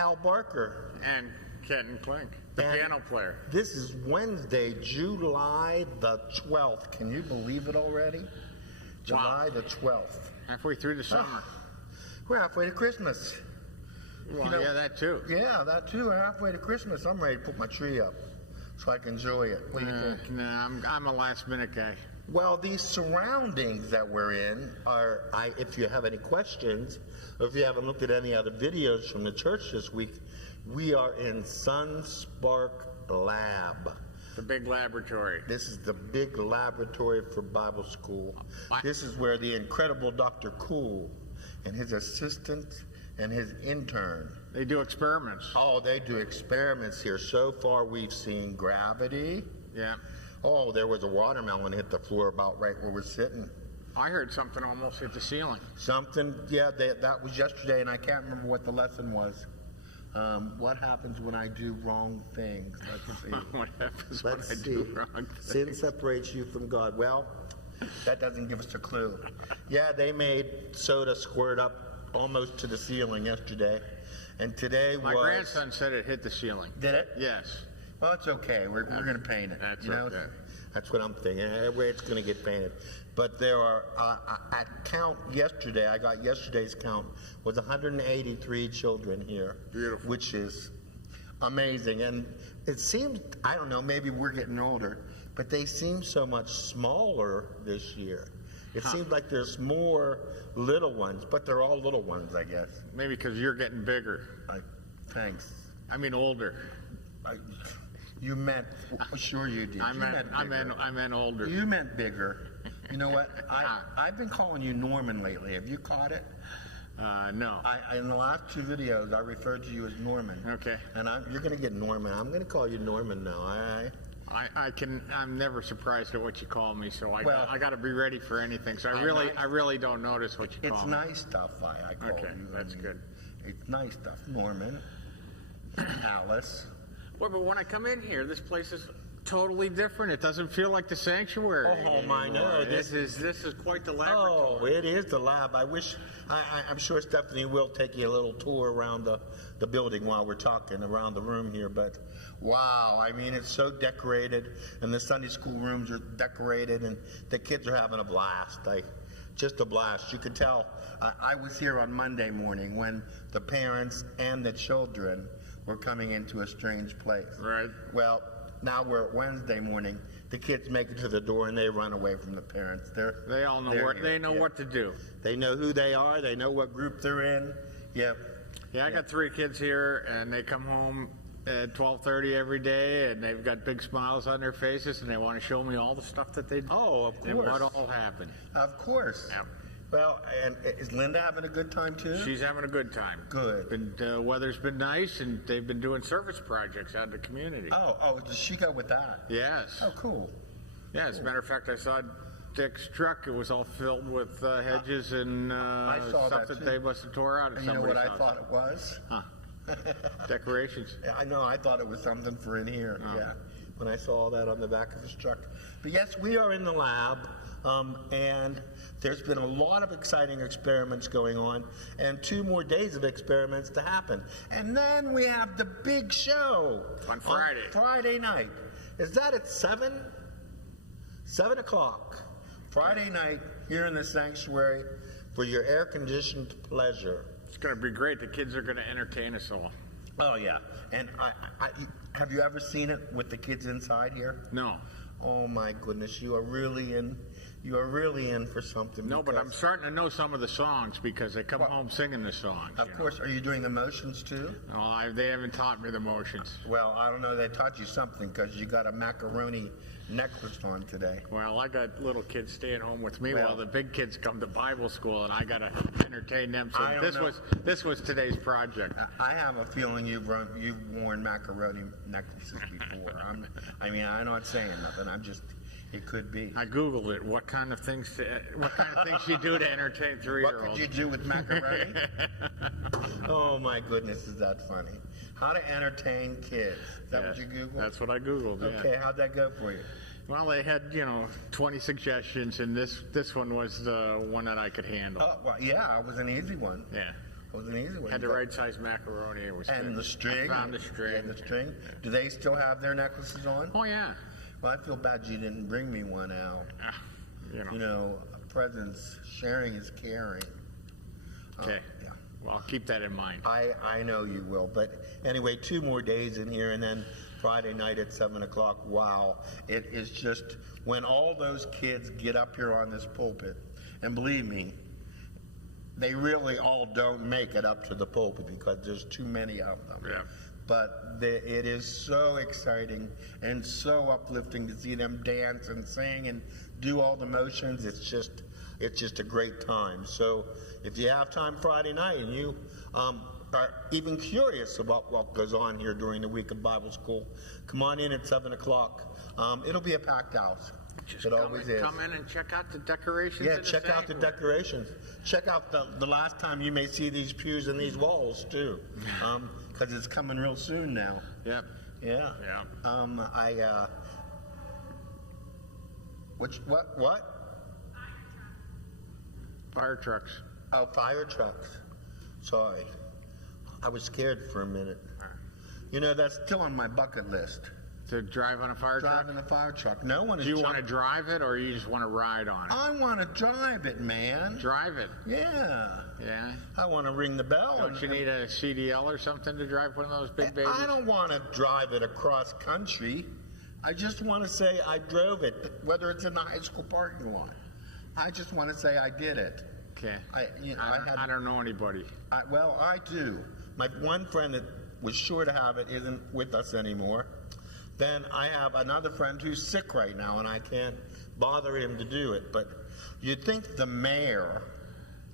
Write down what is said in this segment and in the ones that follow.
Hal Barker. And Kenton, the piano player. This is Wednesday, July the 12th. Can you believe it already? July the 12th. Halfway through the summer. We're halfway to Christmas. Well, yeah, that too. Yeah, that too. We're halfway to Christmas. I'm ready to put my tree up so I can enjoy it. What do you think? Nah, I'm a last-minute guy. Well, these surroundings that we're in are, if you have any questions, or if you haven't looked at any other videos from the church this week, we are in Sunspark Lab. The big laboratory. This is the big laboratory for Bible school. This is where the incredible Dr. Cool and his assistant and his intern. They do experiments. Oh, they do experiments here. So far, we've seen gravity. Yeah. Oh, there was a watermelon hit the floor about right where we're sitting. I heard something almost hit the ceiling. Something, yeah, that was yesterday, and I can't remember what the lesson was. What happens when I do wrong things? Let's see. What happens when I do wrong things? Sin separates you from God. Well, that doesn't give us a clue. Yeah, they made soda squirt up almost to the ceiling yesterday, and today My grandson said it hit the ceiling. Did it? Yes. Well, it's okay. We're going to paint it. That's okay. That's what I'm thinking. Where it's going to get painted. But there are, at count yesterday, I got yesterday's count, was 183 children here. Beautiful. Which is amazing. And it seems, I don't know, maybe we're getting older, but they seem so much smaller this year. It seems like there's more little ones, but they're all little ones, I guess. Maybe because you're getting bigger. Thanks. I mean older. You meant, sure you did. I meant older. You meant bigger. You know what? I've been calling you Norman lately. Have you caught it? No. In the last two videos, I referred to you as Norman. Okay. And you're going to get Norman. I'm going to call you Norman now. I'm never surprised at what you call me, so I got to be ready for anything. So I really don't notice what you call me. It's nice stuff. I call you. Okay, that's good. It's nice stuff. Norman, Alice. Well, but when I come in here, this place is totally different. It doesn't feel like the sanctuary. Oh my no! This is quite the laboratory. Oh, it is the lab. I'm sure Stephanie will take you a little tour around the building while we're talking around the room here. But wow, I mean, it's so decorated, and the Sunday school rooms are decorated, and the kids are having a blast. Just a blast. You could tell. I was here on Monday morning when the parents and the children were coming into a strange place. Right. Well, now we're at Wednesday morning. The kids make it to the door and they run away from the parents. They all know what to do. They know who they are. They know what group they're in. Yep. Yeah, I got 3 kids here, and they come home at 12:30 every day, and they've got big smiles on their faces, and they want to show me all the stuff that they do. Oh, of course. And what all happened. Of course. Yep. Well, and is Linda having a good time too? She's having a good time. Good. And weather's been nice, and they've been doing service projects out in the community. Oh, does she go with that? Yes. Oh, cool. Yeah, as a matter of fact, I saw Dick's truck. It was all filled with hedges and stuff that they must have tore out. And you know what I thought it was? Huh. Decorations. I know. I thought it was something for in here. Oh. Yeah. When I saw that on the back of his truck. But yes, we are in the lab, and there's been a lot of exciting experiments going on, and 2 more days of experiments to happen. And then we have the big show on Friday. On Friday night. Is that at 7? 7 o'clock. Friday night here in the sanctuary for your air-conditioned pleasure. It's going to be great. The kids are going to entertain us all. Oh, yeah. And have you ever seen it with the kids inside here? No. Oh, my goodness. You are really in for something. No, but I'm starting to know some of the songs because they come home singing the songs. Of course. Are you doing the motions, too? No, they haven't taught me the motions. Well, I don't know. They taught you something because you got a macaroni necklace on today. Well, I got little kids staying home with me while the big kids come to Bible school, and I got to entertain them. So this was today's project. I have a feeling you've worn macaroni necklaces before. I'm not saying nothing. It could be. I Googled it. What kind of things you do to entertain 3-year-olds? What could you do with macaroni? Oh my goodness, is that funny? How to entertain kids. Is that what you Googled? That's what I Googled. Okay, how'd that go for you? Well, they had 20 suggestions, and this one was the one that I could handle. Oh, well, yeah, it was an easy one. Yeah. It was an easy one. Had the right size macaroni. It was And good. the string. I found the string. And the string. Do they still have their necklaces on? Oh yeah. Well, I feel bad you didn't bring me one out. You know, presents, sharing is caring. Okay. Yeah. Well, I'll keep that in mind. I know you will. But anyway, 2 more days in here, and then Friday night at 7 o'clock. Wow. It is just, when all those kids get up here on this pulpit, and believe me, they really all don't make it up to the pulpit because there's too many of them. Yeah. But it is so exciting and so uplifting to see them dance and sing and do all the motions. It's just a great time. So if you have time Friday night and you are even curious about what goes on here during the week of Bible school, come on in at 7 o'clock. It'll be a packed house. Just It always is. come in and check out the decorations. Yeah, of the check out the sanctuary. decorations. Check out the last time you may see these pews and these walls too, because it's coming real soon now. Yep. Yeah. Yeah. What? Fire trucks. Oh, fire trucks. Sorry. I was scared for a minute. You know, that's still on my bucket list. To drive on a fire truck? Driving a fire truck. No one is Do you want to drive it or you just want to ride on it? I want to drive it, man. Drive it. Yeah. Yeah. I want to ring the bell. Don't you need a CDL or something to drive one of those big babies? I don't want to drive it across country. I just want to say I drove it, whether it's in the high school parking lot. I just want to say I did it. Okay. I don't know anybody. Well, I do. My one friend that was sure to have it isn't with us anymore. Then I have another friend who's sick right now, and I can't bother him to do it. But you'd think the mayor...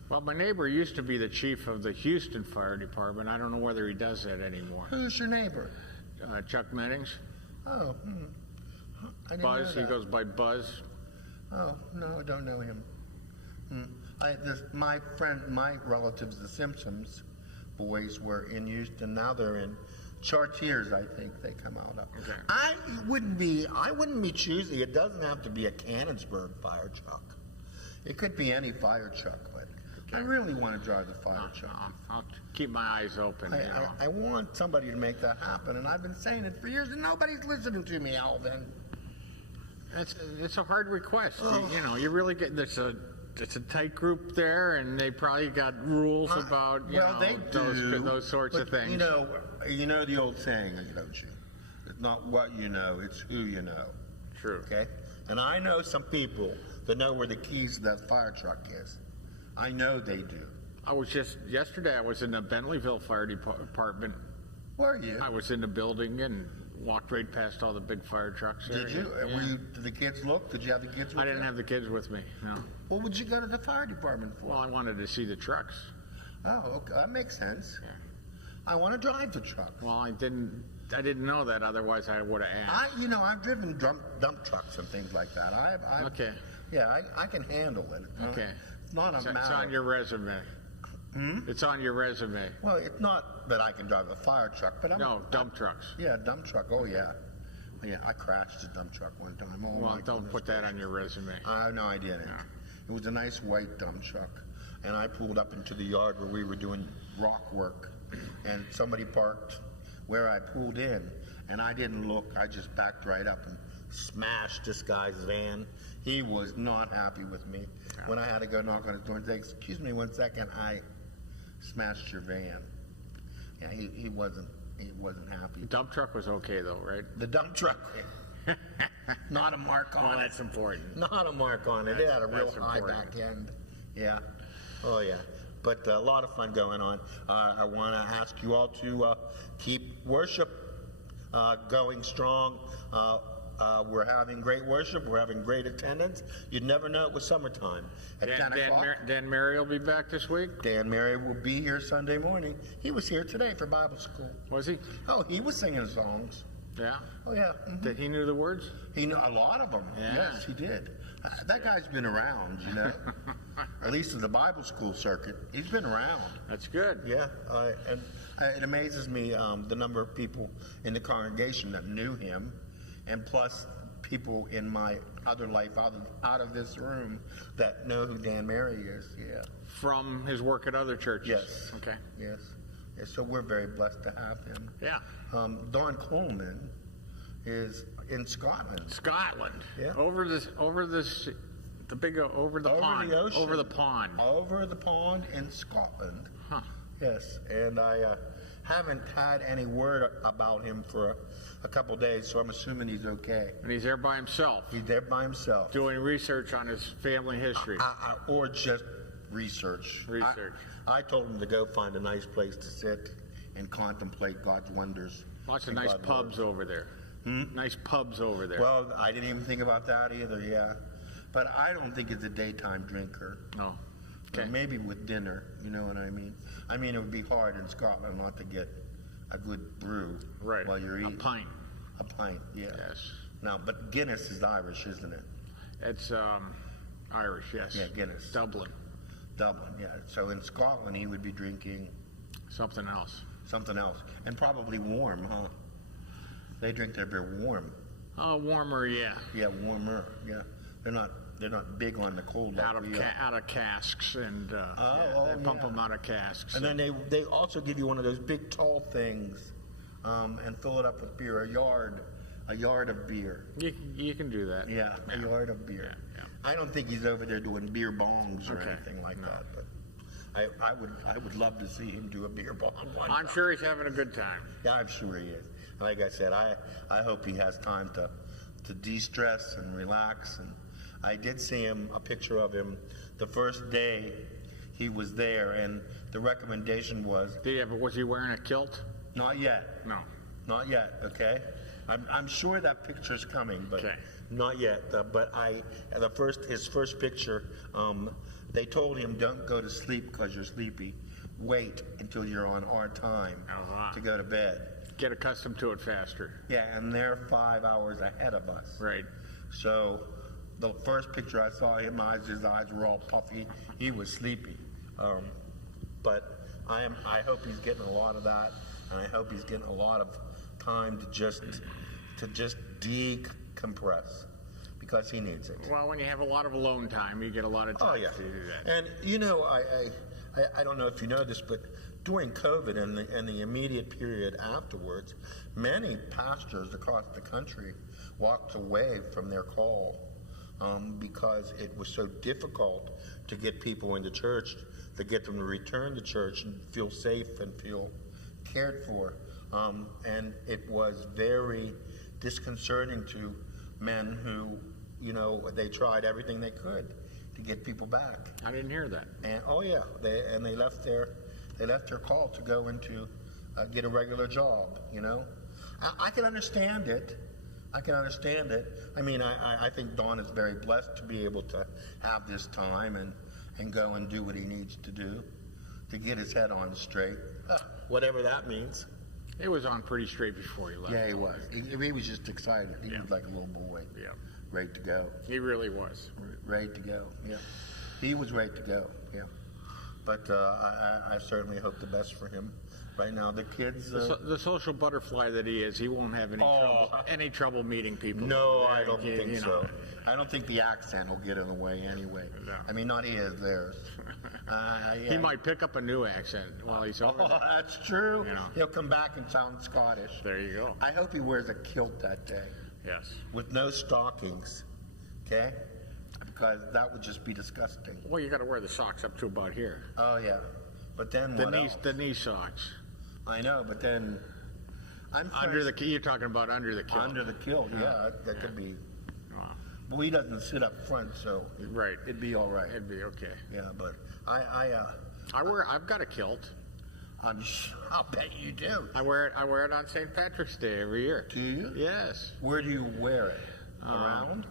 Well, my neighbor used to be the chief of the Houston Fire Department. I don't know whether he does that anymore. Who's your neighbor? Chuck Meddings. Oh, I didn't Buzz. know He that. goes by Buzz. Oh, no, I don't know him. My relatives, the Simpsons boys, were in Houston. Now they're in Chartiers, I think they come out of. Okay. I wouldn't be choosy. It doesn't have to be a Canonsburg fire truck. It could be any fire truck, but I really want to drive the fire truck. I'll keep my eyes open. I want somebody to make that happen, and I've been saying it for years, and nobody's listening to me, Alvin. It's a hard request. You really get it's a tight group there, and they probably got rules about those sorts of things. You know the old saying, don't you? It's not what you know, it's who you know. True. Okay? And I know some people that know where the keys to that fire truck is. I know they do. Yesterday I was in the Bentleyville Fire Department. Were you? I was in the building and walked right past all the big fire trucks there. Did you? Yeah. Did the kids look? Did you have the kids with I didn't you? have the kids with me, no. What would you go to the fire department for? Well, I wanted to see the trucks. Oh, okay. That makes sense. Yeah. I want to drive the truck. Well, I didn't know that, otherwise I would have asked. I've driven dump trucks and things like that. Okay. Yeah, I can handle it. Okay. It's not a matter. It's on your resume. It's on your resume. Well, it's not that I can drive a fire truck, but Dump trucks. Yeah, dump truck. Oh yeah. Yeah, I crashed a dump truck one time. Oh, Well, my don't goodness put that gracious. on your resume. No, I didn't. Yeah. It was a nice white dump truck, and I pulled up into the yard where we were doing rock work, and somebody parked where I pulled in, and I didn't look. I just backed right up and smashed this guy's van. He was not happy with me. Yeah. When I had to go knock on his door and say, "Excuse me 1 second, I smashed your van." Yeah, he wasn't happy. The dump truck was okay though, right? The dump truck, not a mark on Well, it. that's important. Not a mark on it. It had a real That's high important. back end. Yeah. Oh, yeah. But a lot of fun going on. I want to ask you all to keep worship going strong. We're having great worship. We're having great attendance. You'd never know it was summertime. At 10 o'clock, Dan Mary will be back this week? Dan Mary will be here Sunday morning. He was here today for Bible school. Was he? Oh, he was singing songs. Yeah. Oh, yeah. Mhm. That he knew the words? He knew a lot of them. Yeah. Yes, he did. That guy's been around, at least in the Bible school circuit. He's been around. That's good. Yeah, and it amazes me the number of people in the congregation that knew him, and plus people in my other life out of this room that know who Dan Mary is. Yeah. From his work at other churches? Yes. Okay. Yes. Yeah, so we're very blessed to have him. Yeah. Don Coleman is in Scotland. Scotland. Yeah. Over the pond. The ocean. Over the pond. Over the pond in Scotland. Huh. Yes. And I haven't had any word about him for a couple days, so I'm assuming he's okay. And he's there by himself. He's there by himself. Doing research on his family history. Or just research. I told him to go find a nice place to sit and contemplate God's wonders. Lots of nice pubs over there. Nice pubs over there. Well, I didn't even think about that either, yeah. But I don't think he's a daytime drinker. Oh, okay. Or maybe with dinner, you know what I mean? I mean, it would be hard in Scotland not to get a good brew while you're eating. A pint. A pint, yeah. Yes. Now, but Guinness is Irish, isn't it? It's Irish, yes. Yeah, Guinness. Dublin. Dublin, yeah. So in Scotland, he would be drinking something else. Something else, and probably warm, huh? They drink their beer warm. Warmer, yeah. Yeah, warmer. Yeah, they're not big on the cold. Out of casks, and they pump them out of casks. And then they also give you one of those big tall things, and fill it up with beer. A yard of beer. You can do that. Yeah, a yard of beer. Yeah. I don't think he's over there doing beer bongs or anything like that. But I would love to see him do a beer bong. I'm sure he's having a good time. Yeah, I'm sure he is. Like I said, I hope he has time to de-stress and relax. And I did see a picture of him the first day he was there, and the recommendation was... Was he wearing a kilt? Not yet. No. Not yet, okay? I'm sure that picture's coming, but not yet. But his first picture, they told him, don't go to sleep because you're sleepy. Wait until you're on our time to go to bed. Get accustomed to it faster. Yeah, and they're 5 hours ahead of us. Right. So the first picture I saw him, his eyes were all puffy. He was sleepy. But I hope he's getting a lot of that, and I hope he's getting a lot of time to just decompress, because he needs it. Well, when you have a lot of alone time, you get a lot of time to do that. And you know, I don't know if you know this, but during COVID and the immediate period afterwards, many pastors across the country walked away from their call because it was so difficult to get people into church, to get them to return to church and feel safe and feel cared for. And it was very disconcerting to men who, you know, they tried everything they could to get people back. I didn't hear that. And they left their call to go into get a regular job. You know, I can understand it. I mean, I think Don is very blessed to be able to have this time and go and do what he needs to do to get his head on straight, whatever that means. It was on pretty straight before he left. Yeah, he was. He was just excited. He was like a little boy. Yeah. Ready to go. He really was. Ready to go. Yeah. He was ready to go. Yeah. But I certainly hope the best for him. Right now, the kids... the social butterfly that he is, he won't have any trouble meeting people. No, I don't think so. I don't think the accent will get in the way anyway. No. I mean, not his, theirs. He might pick up a new accent while he's over there. That's true. You know. He'll come back and sound Scottish. There you go. I hope he wears a kilt that day. Yes. With no stockings, okay? Because that would just be disgusting. Well, you got to wear the socks up to about here. Oh, yeah. But then the knee socks. I know, but then... You're talking about under the kilt. Under the kilt, yeah. That could be... Well, he doesn't sit up front, so... Right. It'd be all right. It'd be okay. Yeah, but I've got a kilt. I'll bet you do. I wear it on St. Patrick's Day every year. Do you? Yes. Where do you wear it? Around?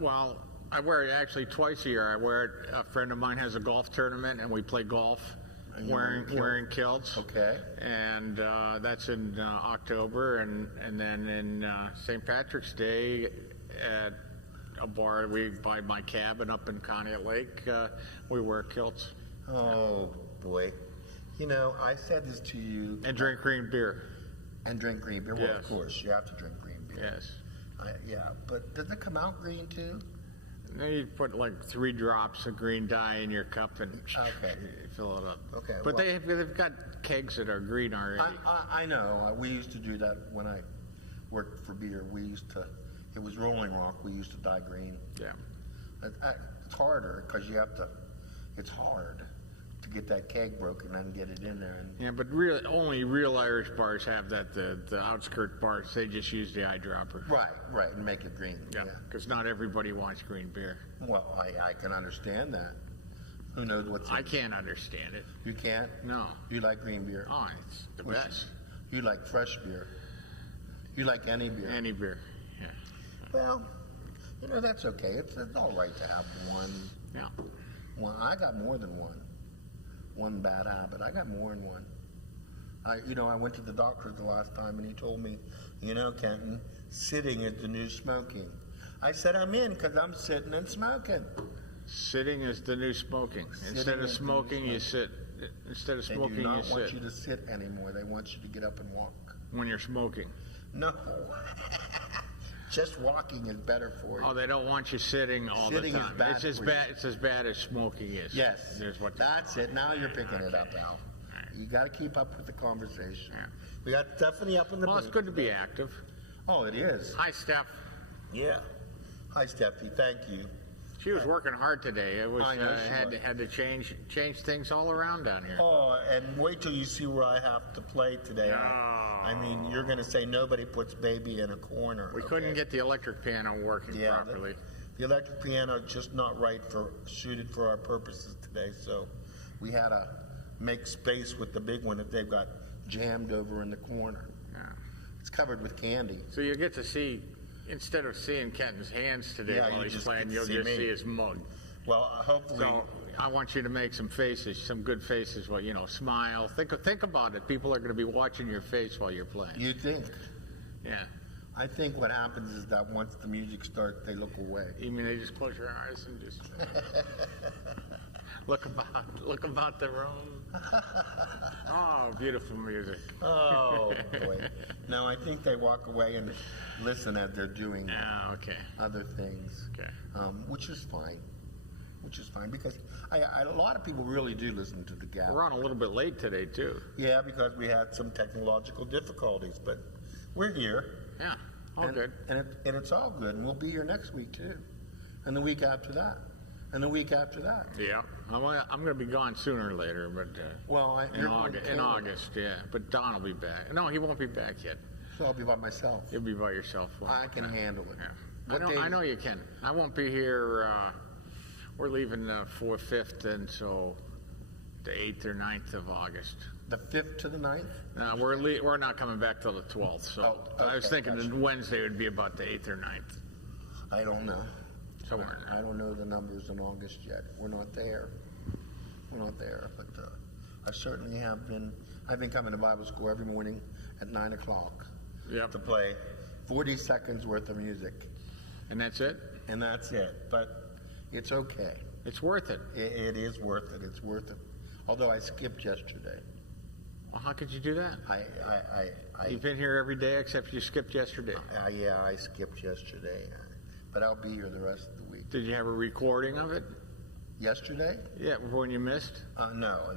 Well, I wear it actually twice a year. I wear it. A friend of mine has a golf tournament, and we play golf wearing kilts. Okay. And that's in October, and then in St. Patrick's Day at a bar by my cabin up in Conneaut Lake, we wear kilts. Oh boy. You know, I said this to you. And drink green beer. And drink green beer. Well, of course, you have to drink green beer. Yes. Yeah, but does it come out green too? And then you put like 3 drops of green dye in your cup and Okay. fill it up. Okay, But well- they've got kegs that are green already. I know. We used to do that when I worked for beer. It was Rolling Rock. We used to dye green. Yeah. It's harder because it's hard to get that keg broken and get it in there. And Yeah, but really, only real Irish bars have that. The outskirt bars, they just use the eyedropper. right, and make it green. Yeah, because not everybody wants green beer. Well, I can understand that. Who knows what's in I it? can't understand it. You can't? No. You like green beer? Oh, it's the Which- best. You like fresh beer? You like any beer? Any beer. Yeah. Well, that's okay. It's all right to have one. Yeah. Well, I got more than one. One bad habit. I got more than one. I went to the doctor the last time and he told me, Kenton, sitting is the new smoking. I said, I'm in because I'm sitting and smoking. Sitting is the new smoking. Sitting Instead of is the new smoking, you sit. Instead of They smoking, do you not want sit. you to sit anymore. They want you to get up and walk. When you're smoking. No. Just walking is better for you. Oh, they don't want you sitting all Sitting the is time. bad It's as for bad. It's as bad as smoking is. Yes. There's what. That's it. Now you're picking it up, Al. You got to keep up with the conversation. Yeah. We got Stephanie up in the Well, it's booth. good to be active. Oh, it is. Hi, Steph. Yeah. Hi, Stephanie. Thank you. She was working hard today. It was I know she was. had to change things all around down here. Oh, and wait till you see where I have to play today. I mean, you're going to say nobody puts baby in a corner. We couldn't get the electric piano working properly. The electric piano just not suited for our purposes today. So we had to make space with the big one that they've got jammed over in the corner. Yeah. It's covered with candy. So you get to see, instead of seeing Kenton's hands today Yeah, while you he's just playing, get to you'll see just me. see his mug. Well, hopefully. So I want you to make some faces, some good faces. Well, smile. Think about it. People are going to be watching your face while you're playing. You think? Yeah. I think what happens is that once the music starts, they look away. You mean they just close your eyes and just look about the room? Oh, beautiful music. Oh, boy. No, I think they walk away and listen as they're doing Yeah, okay. other things, Okay. which is fine. Because a lot of people really do listen to the Gap. We're on a little bit late today, too. Yeah, because we had some technological difficulties, but we're here. Yeah, all good. And it's all good, and we'll be here next week, too. And the week after that. And the week after that. Yeah, I'm going to be gone sooner or later, but Well, in August, yeah. But Don will be back. No, he won't be back yet. So I'll be by myself. You'll be by yourself. I can handle it. Yeah. What day- I know you can. I won't be here. We're leaving 4th, 5th until the 8th or 9th of August. The 5th to the 9th? No, we're not coming back till the 12th. So Oh, I was okay, thinking gotcha. that Wednesday would be about the 8th or 9th. I don't know. Somewhere in I there. don't know the numbers in August yet. We're not there. But I certainly have been. I've been coming to Bible school every morning at 9 o'clock Yep. to play 40 seconds worth of music. And that's it? And that's it. But it's okay. It's worth it. It is worth it. It's worth it. Although I skipped yesterday. Well, how could you do that? You've been here every day except you skipped yesterday. I skipped yesterday. But I'll be here the rest of the week. Did you have a recording of it? Yesterday? Yeah, when you missed? No.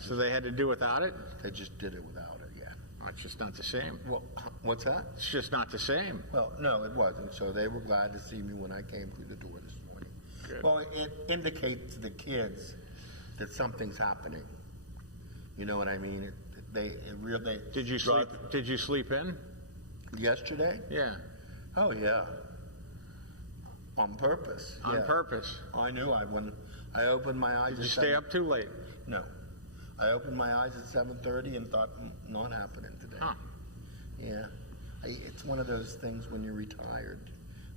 So they had to do without it? They just did it without it, yeah. Oh, it's just not the same. Well, what's that? It's just not the same. Well, no, it wasn't. So they were glad to see me when I came through the door this morning. Good. Well, it indicates to the kids that something's happening. You know what I mean? Did you sleep? Did you sleep in? Yesterday? Yeah, Oh, yeah. On purpose. on yeah. purpose. I knew when I opened my eyes. Did you at stay up too late? No. I opened my eyes at 7:30 and thought, not happening today. Huh. Yeah. It's one of those things when you're retired.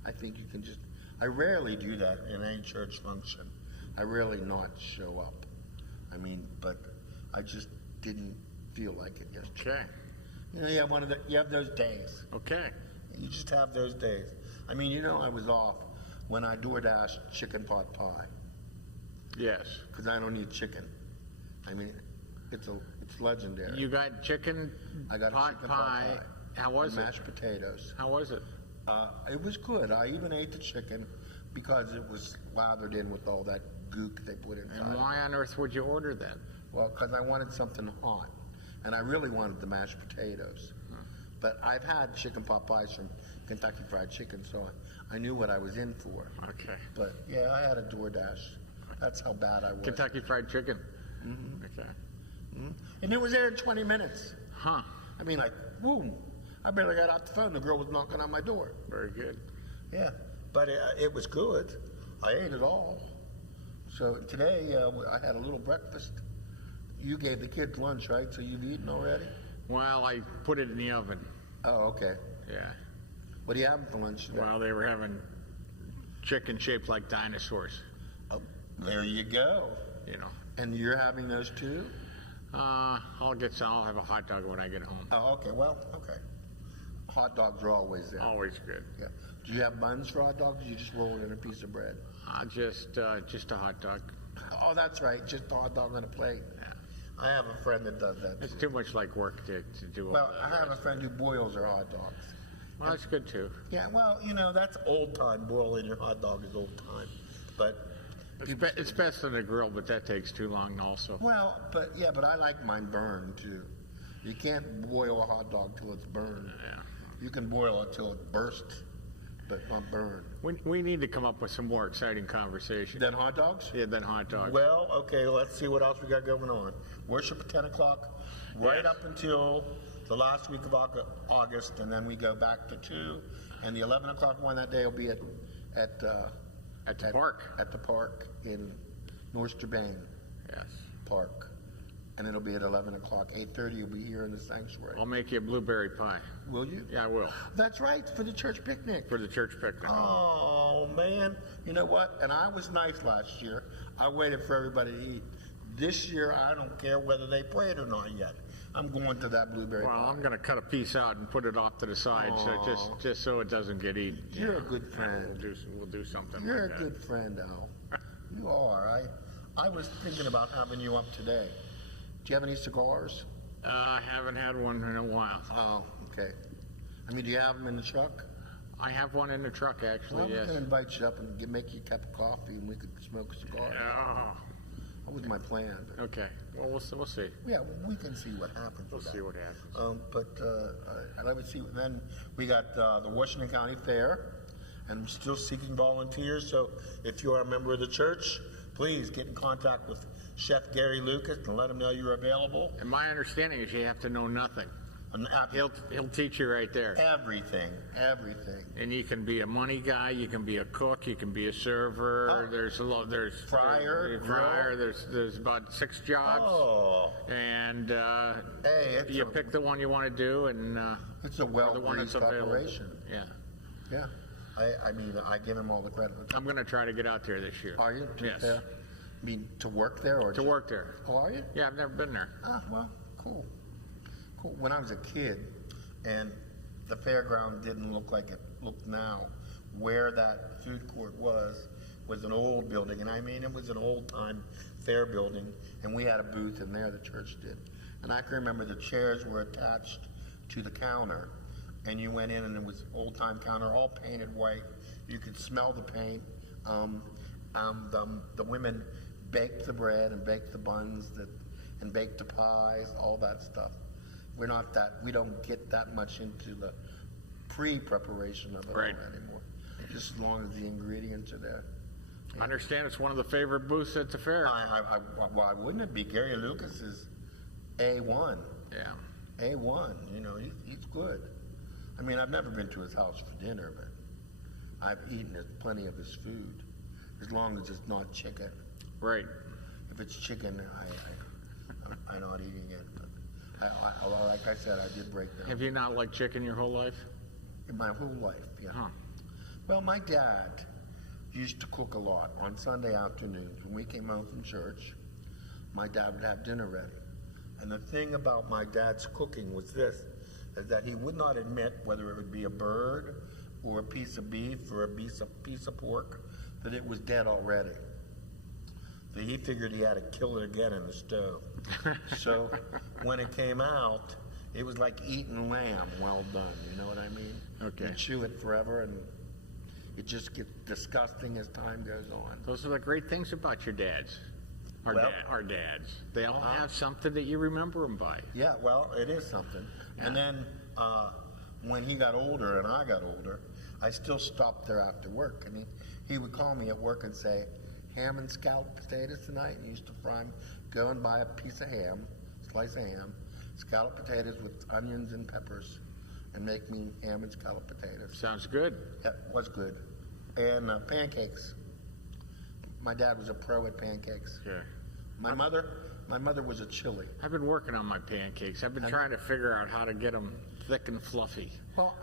I think you can just. I rarely do that in any church function. I rarely not show up. I mean, but I just didn't feel like it yesterday. Okay. You have those days. Okay. You just have those days. I mean, I was off when I DoorDashed chicken pot pie Yes. because I don't eat chicken. I mean, it's legendary. You got chicken I got a pot chicken pie. pot pie. How was it? Mashed potatoes. How was it? It was good. I even ate the chicken because it was lathered in with all that gook they put inside. And why on earth would you order that? Well, because I wanted something hot, and I really wanted the mashed potatoes. But I've had chicken pot pies from Kentucky Fried Chicken, so I knew what I was in for. Okay. But yeah, I had a DoorDash. That's how bad I was. Kentucky Fried Chicken. Okay. And it was there in 20 minutes. Huh. I mean, like, boom. I barely got out the phone. The girl was knocking on my door. Very good. Yeah, but it was good. I ate it all. So today I had a little breakfast. You gave the kids lunch, right? So you've eaten already? Well, I put it in the oven. Oh, okay. Yeah. What are you having for lunch today? Well, they were having chicken shaped like dinosaurs, Oh, there you go. you know. And you're having those too? I'll get some. I'll have a hot dog when I get home. Oh, okay. Well, okay. Hot dogs are always there. Always good. Yeah. Do you have buns for hot dogs? Or you just roll it in a piece of bread? Just a hot dog. Oh, that's right. Just a hot dog on a plate. Yeah. I have a friend that does that. It's too much like work to do all Well, that. I have a friend who boils her hot dogs. Well, that's good too. Yeah, well, that's old time. Boiling your hot dog is old time. But It's best on the grill, but that takes too long also. but I like mine burned too. You can't boil a hot dog till it's burned. Yeah. You can boil it till it bursts, but not burned. We need to come up with some more exciting conversation. Then hot dogs? Yeah, than hot dogs. Well, okay, let's see what else we got going on. Worship at 10 o'clock, right Yes. up until the last week of August, and then we go back to 2. And the 11 o'clock one that day will be at the park. At the park in North Strabane Yes. Park. And it'll be at 11 o'clock. 8:30 you'll be here in the sanctuary. I'll make you a blueberry pie. Will you? Yeah, I will. That's right, for the church picnic. For the church picnic. Oh, man. You know what? And I was nice last year. I waited for everybody to eat. This year, I don't care whether they prayed or not yet. I'm going to that blueberry Well, pie. I'm going to cut a piece out and put it off to the side, so just so it doesn't get eaten. You're a good friend. We'll do something You're like a that. good friend, Al. You are. I was thinking about having you up today. Do you have any cigars? I haven't had one in a while. Oh, okay. I mean, do you have them in the truck? I have one in the truck, actually. Well, we Yes. can invite you up and make you a cup of coffee, and we could smoke a cigar. Oh, That was my plan. But, okay. Well, we'll see. yeah, we can see what happens. We'll with see that. what happens. And I would see. Then we got the Washington County Fair, and we're still seeking volunteers. So if you are a member of the church, please get in contact with Chef Gary Lucas and let him know you're available. And my understanding is you have to know nothing. And He'll teach you right there. everything. And you can be a money guy, you can be a cook, you can be a server. Oh. There's Fryer, fryer. grill. There's about 6 jobs. Oh, And hey, you pick the one you want to do, and it's a or the one well-greased that's available. operation. Yeah. Yeah. I mean, I give him all the credit. I'm going to try to get out there this year. Are you? Yes. I mean, to work there or To work there. Oh, are you? Yeah, I've never been there. Ah, well, cool. When I was a kid, and the fairground didn't look like it looked now, where that food court was an old building, and I mean, it was an old-time fair building, and we had a booth in there, the church did. And I can remember the chairs were attached to the counter, and you went in, and it was old-time counter, all painted white. You could smell the paint. The women baked the bread and baked the buns and baked the pies, all that stuff. We don't get that much into the pre-preparation of it Right. all anymore. Just as long as the ingredients are there. I understand it's one of the favorite booths at the fair. Why wouldn't it be? Gary Lucas is A1. Yeah. A1, he's good. I mean, I've never been to his house for dinner, but I've eaten plenty of his food, as long as it's not chicken. Right. If it's chicken, I'm not eating it. Well, like I said, I did break down. Have you not liked chicken your whole life? My whole life, yeah. Huh. Well, my dad used to cook a lot on Sunday afternoons. When we came home from church, my dad would have dinner ready. And the thing about my dad's cooking was this, is that he would not admit whether it would be a bird or a piece of beef or a piece of pork, that it was dead already. So he figured he had to kill it again in the stove. So when it came out, it was like eating lamb well done, you know what I mean? Okay. You chew it forever, and it just gets disgusting as time goes on. Those are the great things about your dads. Our dads. They all have something that you remember them by. Yeah, well, it is something. Yeah. And then when he got older and I got older, I still stopped there after work, and he would call me at work and say, ham and scalloped potatoes tonight, and he used to fry them. Go and buy a piece of ham, slice of ham, scalloped potatoes with onions and peppers, and make me ham and scalloped potatoes. Sounds good. Yeah, it was good. And pancakes. My dad was a pro at pancakes. Yeah. My mother was a chili. I've been working on my pancakes. I've been trying to figure out how to get them thick and fluffy. Well,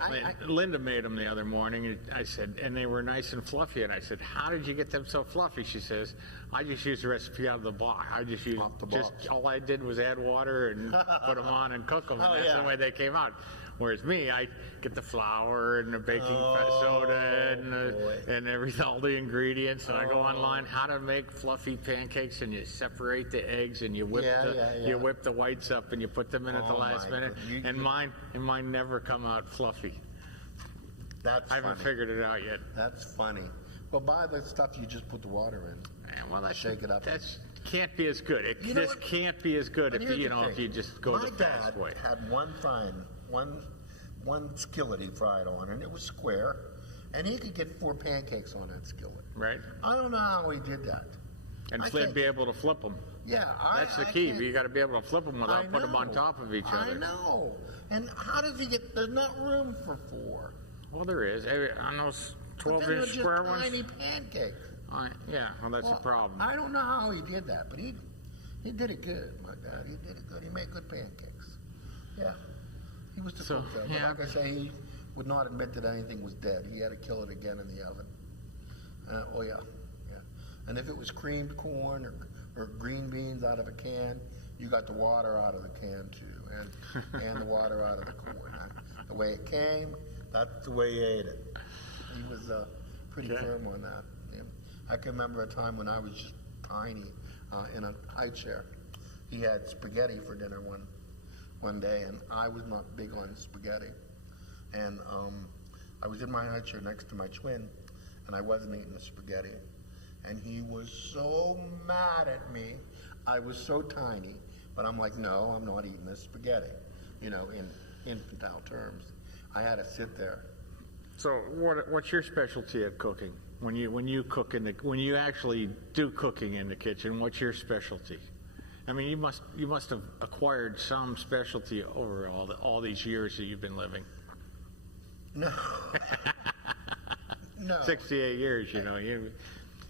Linda made them the other morning. And I said, and they were nice and fluffy. And I said, how did you get them so fluffy? She says, I just used the recipe out of the box. I just used Off the box. all I did was add water and put them on and cook them. And that's yeah. the way they came out. Whereas me, I get the flour and the baking soda and everything, all the ingredients, and I go online how to make fluffy pancakes, and you separate the eggs and you whip you whip the whites up and you put them in at the last minute. And mine never come out fluffy. That's I haven't figured it out yet. That's funny. Well, buy the stuff you just put the water in. Man, well, Shake it up. That's can't be as good. This can't be as good if you just go the fast way. My dad had one skillet he fried on, and it was square, and he could get 4 pancakes on that skillet. Right. I don't know how he did that. And be able to flip them. Yeah, that's the key. You got to be able to flip them without putting them on top of each other. I know. And how does he get? There's not room for 4. Well, there is. On those 12-inch square ones. Tiny pancakes. Yeah. Well, that's a problem. I don't know how he did that, but he did it good. My dad, he did it good. He made good pancakes. Yeah. He was the cook there. But like I say, he would not admit that anything was dead. He had to kill it again in the oven. Yeah. And if it was creamed corn or green beans out of a can, you got the water out of the can too, and the water out of the corn. The way it came, that's the way he ate it. He was pretty firm on that. Yeah. I can remember a time when I was just tiny in a high chair. He had spaghetti for dinner one day, and I was not big on spaghetti. And I was in my high chair next to my twin, and I wasn't eating the spaghetti. And he was so mad at me. I was so tiny, but I'm like, no, I'm not eating this spaghetti, in infantile terms. I had to sit there. So what's your specialty of cooking? When you cook when you actually do cooking in the kitchen, what's your specialty? I mean, you must have acquired some specialty over all these years that you've been living. No. No. 68 years,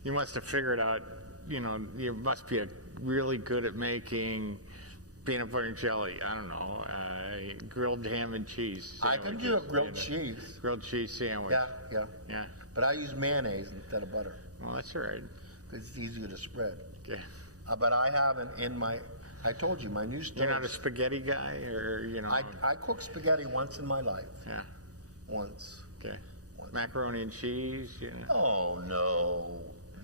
you must have figured out, you must be really good at making peanut butter and jelly. I don't know, grilled ham and cheese sandwiches. I can do a grilled cheese. Grilled cheese sandwich. Yeah. But I use mayonnaise instead of butter. Well, that's all right. Because it's easier to spread. Yeah. But I haven't I told you, my new stove. You're not a spaghetti guy, or, I cooked spaghetti once in my life. Yeah. Once. Okay. Macaroni and cheese, Oh, no.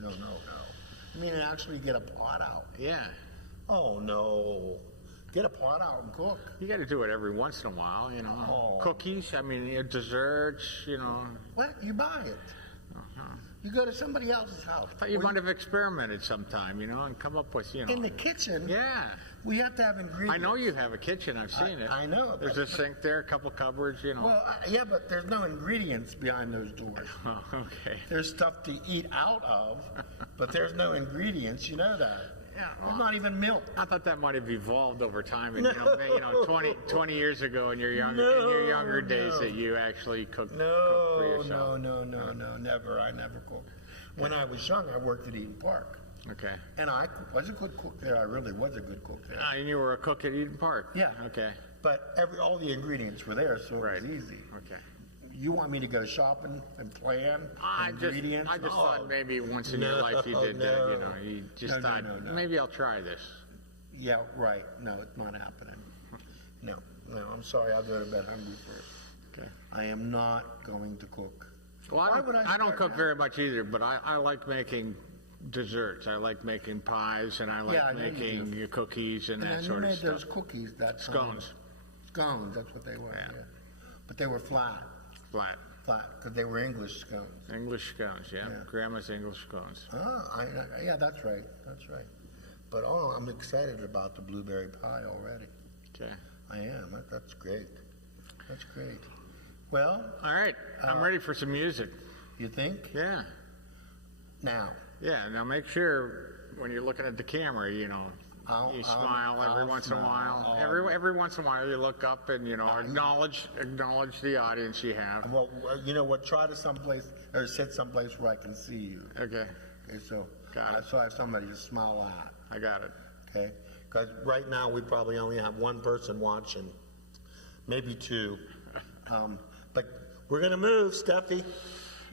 No. I mean, actually get a pot out. Yeah. Oh, no. Get a pot out and cook. You got to do it every once in a while, Oh. Cookies, desserts, What? You buy it. Uh-huh. You go to somebody else's house. I thought you might have experimented sometime, and come up with, In the kitchen? Yeah. We have to have ingredients. I know you have a kitchen. I've seen it. I know. There's a sink there, a couple cupboards, Well, yeah, but there's no ingredients behind those doors. Oh, okay. There's stuff to eat out of, but there's no ingredients. You know that. Yeah, There's not even milk. I thought that might have evolved over time, and No. 20 years ago in your younger days that you actually cooked for yourself. No, never. I never cooked. When I was young, I worked at Eden Park. Okay. And I was a good cook there. I really was a good cook there. And you were a cook at Eden Park? Yeah. Okay. But all the ingredients were there, so it was easy. Okay. You want me to go shopping and plan ingredients? I just thought maybe once in your life you did that, you just thought, maybe I'll try this. Yeah, right. No, it's not happening. No, I'm sorry. I'll go to bed hungry first. Okay. I am not going to cook. Well, I don't cook very much either, but I like making desserts. I like making pies, and I like making cookies and that sort of stuff. And you made those cookies that Scones. Scones, that's what they were, Yeah. yeah. But they were flat, Flat. because they were English scones. English scones, yeah. Yeah. Grandma's English scones. Yeah, that's right, that's right. But, I'm excited about the blueberry pie already. Okay. I am, that's great. That's great. Well, All right. I'm ready for some music. you think? Yeah. Now, Yeah. Now make sure when you're looking at the camera, you smile every once in a while. Every once in a while you look up and, acknowledge the audience you have. well, you know what, try to someplace, or sit someplace where I can see you. Okay. Okay, so, Got it. so I have somebody to smile at, I got it. okay? Because right now, we probably only have one person watching, maybe two. But we're gonna move, Steffi.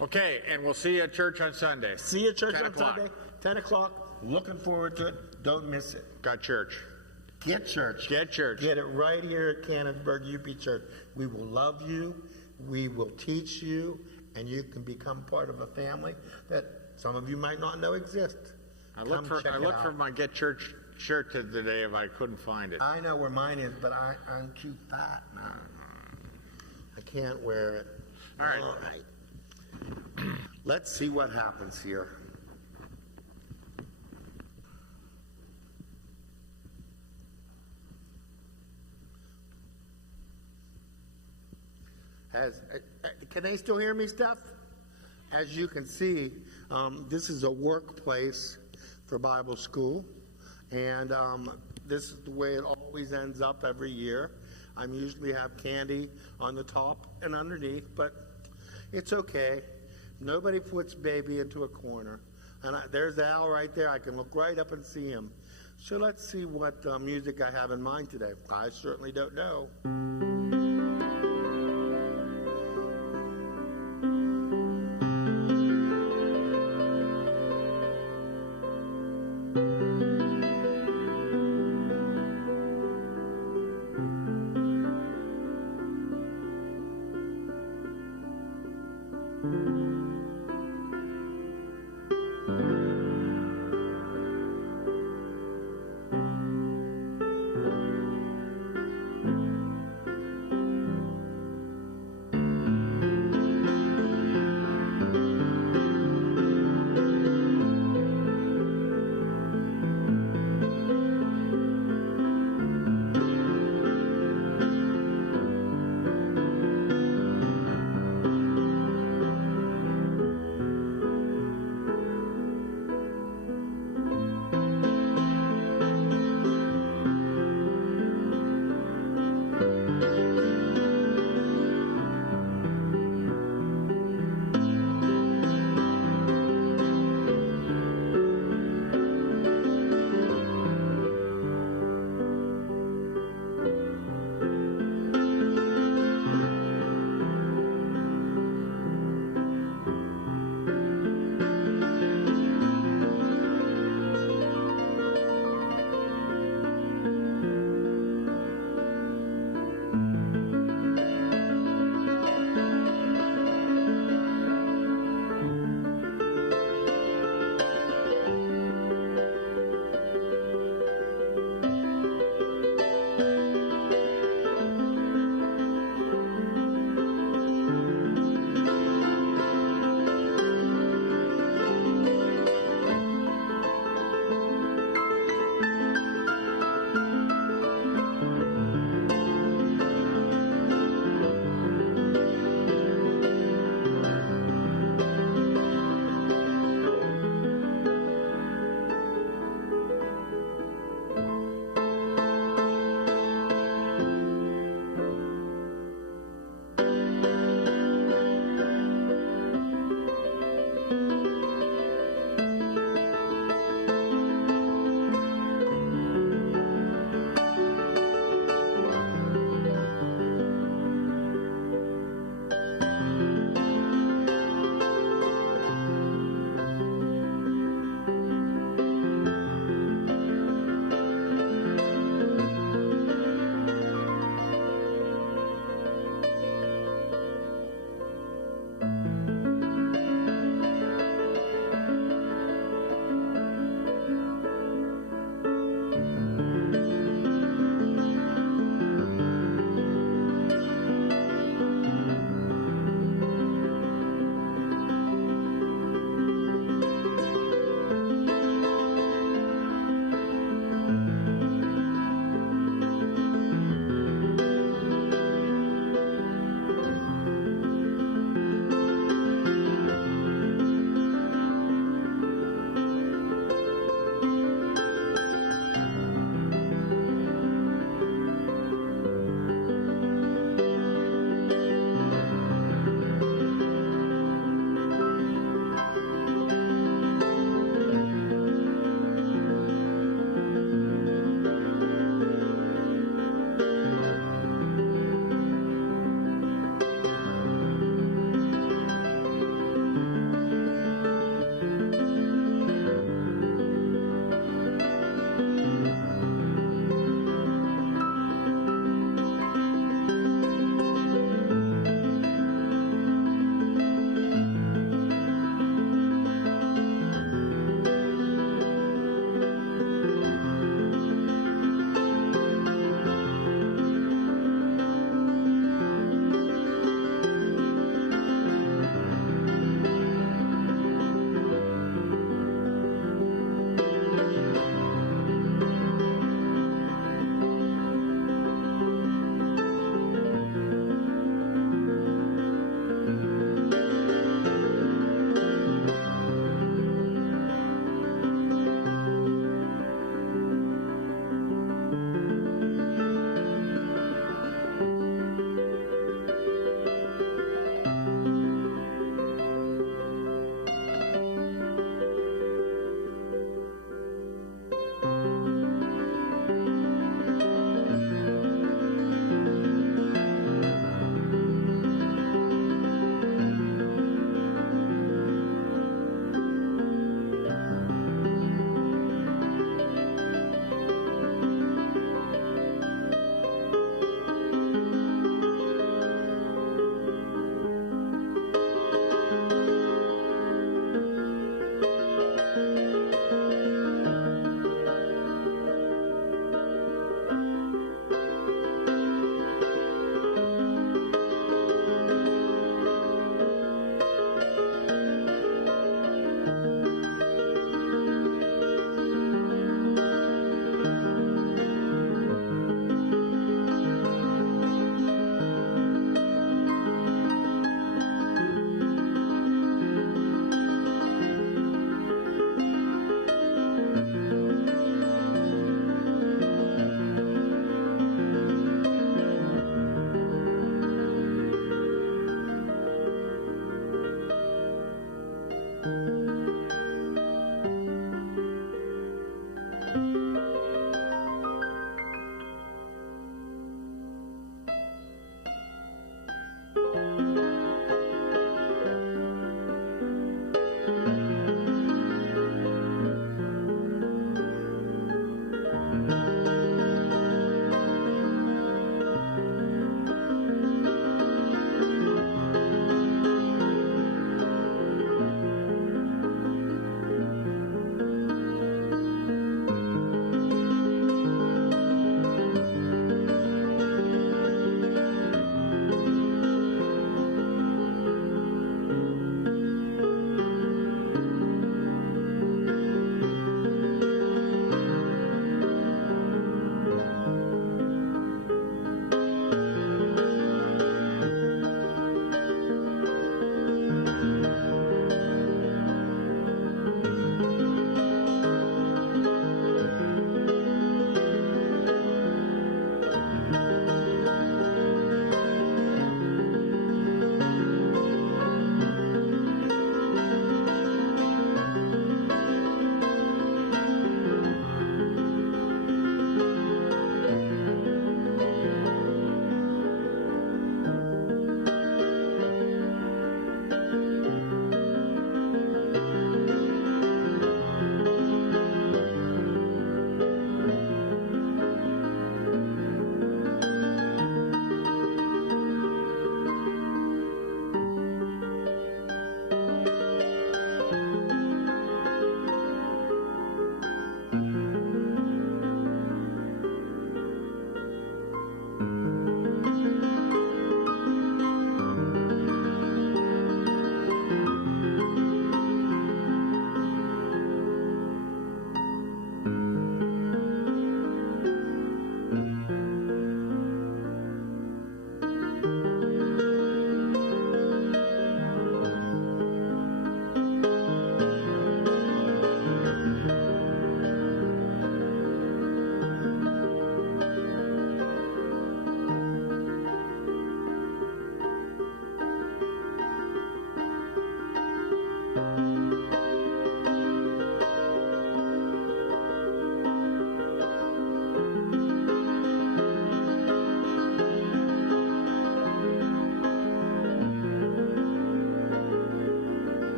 Okay. And we'll see you at church on Sunday. See you at church 10 on o'clock. Sunday, 10 o'clock. Looking forward to it. Don't miss it. Got church. Get church. Get church. Get it right here at Canonsburg UP Church. We will love you. We will teach you, and you can become part of a family that some of you might not know exists. I looked for my Get Church shirt today if I couldn't find it. I know where mine is, but I'm too fat now. I can't wear it. All right. All right. Let's see what happens here. Can they still hear me, Steph? As you can see, this is a workplace for Bible school, and this is the way it always ends up every year. I usually have candy on the top and underneath, but it's okay. Nobody puts baby into a corner. And there's Al right there. I can look right up and see him. So let's see what music I have in mind today. I certainly don't know.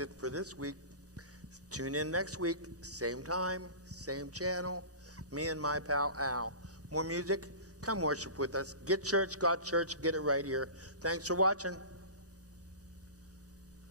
it for this week. Tune in next week, same time, same channel. Me and my pal Al. More music? Come worship with us. Get church, got church, get it right here. Thanks for watching.